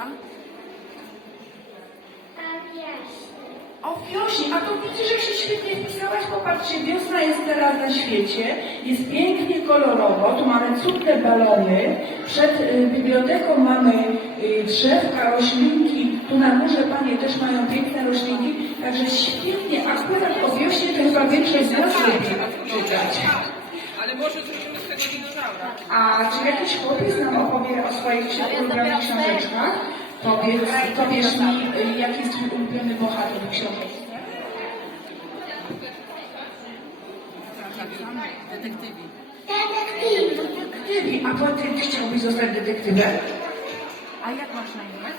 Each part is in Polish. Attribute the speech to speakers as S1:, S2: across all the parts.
S1: Zapraszam.
S2: O wiośnie, a to widzisz, że się świetnie wpisałaś. Popatrzcie, wiosna jest teraz na świecie, jest pięknie kolorowo, tu mamy cudne balony, przed y, biblioteką mamy y, drzewka, roślinki, tu na górze panie też mają piękne roślinki, także świetnie, akurat o wiośnie to chyba większość z nas lubi czytać.
S1: Ale może zrobimy z tego dinozaura.
S2: A czy jakiś chłopiec nam opowie o swoich ulubionych książeczkach? Powiedz, powiesz mi, jaki jest twój ulubiony bohater w książce?
S1: Detektywi.
S2: Detektywi, a Patryk chciałbyś zostać detektywem?
S1: A jak masz na imię?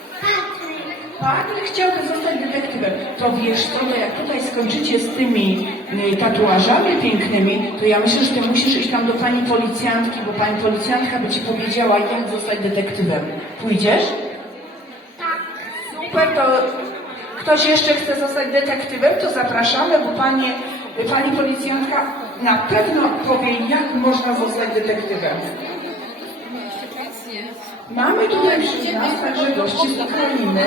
S2: Patryk chciałby zostać detektywem. To wiesz co, jak tutaj skończycie z tymi y, tatuażami pięknymi, to ja myślę, że ty musisz iść tam do pani policjantki, bo pani policjantka by ci powiedziała, jak zostać detektywem. Pójdziesz? Tak. Super, to ktoś jeszcze chce zostać detektywem, to zapraszamy, bo panie, pani policjantka na pewno powie, jak można zostać detektywem. Mamy tutaj wśród nas także gości z Ukrainy.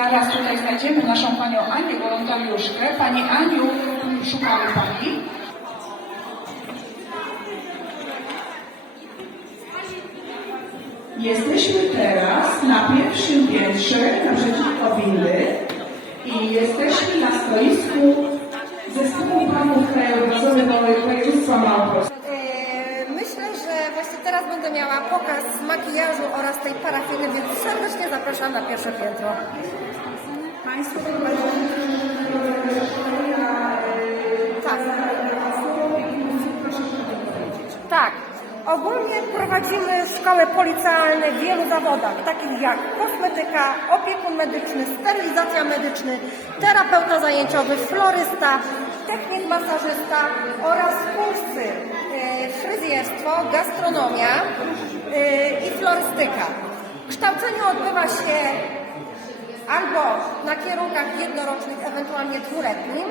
S2: Zaraz tutaj znajdziemy naszą panią Anię, wolontariuszkę. Pani Aniu, szukamy pani. Jesteśmy teraz na pierwszym piętrze naprzeciwko willy i jesteśmy na stoisku
S3: będę miała pokaz makijażu oraz tej parafiny, więc serdecznie zapraszam na pierwsze piętro.
S2: Państwo
S3: Tak. Tak. Ogólnie prowadzimy szkołę policjalne w wielu zawodach, takich jak kosmetyka, opiekun medyczny, sterylizacja medyczny, terapeuta zajęciowy, florysta, technik masażysta oraz kursy fryzjerstwo, gastronomia e, i florystyka. Kształcenie odbywa się albo na kierunkach jednorocznych, ewentualnie dwuletnim,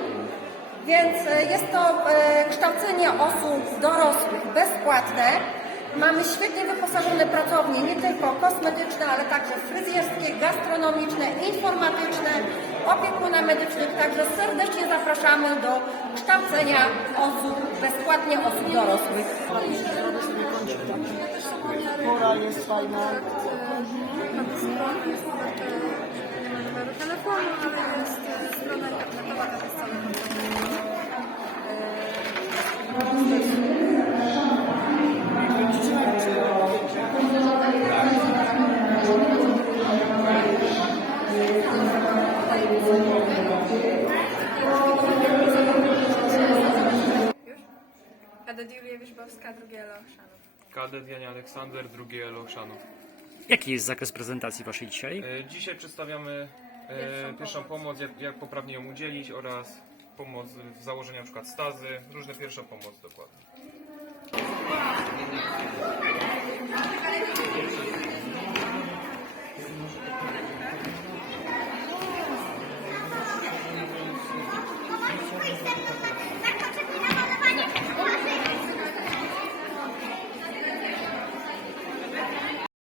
S3: więc e, jest to e, kształcenie osób dorosłych bezpłatne. Mamy świetnie wyposażone pracownie, nie tylko kosmetyczne, ale także fryzjerskie, gastronomiczne, informatyczne, medycznych. Także serdecznie zapraszamy do kształcenia osób, bezpłatnie osób dorosłych.
S4: Pora jest fajna.
S5: Kadet Julia Wierzbowska, drugie Lochszanów.
S6: Kadet Jania Aleksander, drugie Lochszanów.
S7: Jaki jest zakres prezentacji Waszej dzisiaj?
S6: E, Dzisiaj przedstawiamy e, pierwszą pomoc, jak, jak poprawnie ją udzielić oraz pomoc w założeniu np. stazy, różne pierwsza pomoc dokładnie.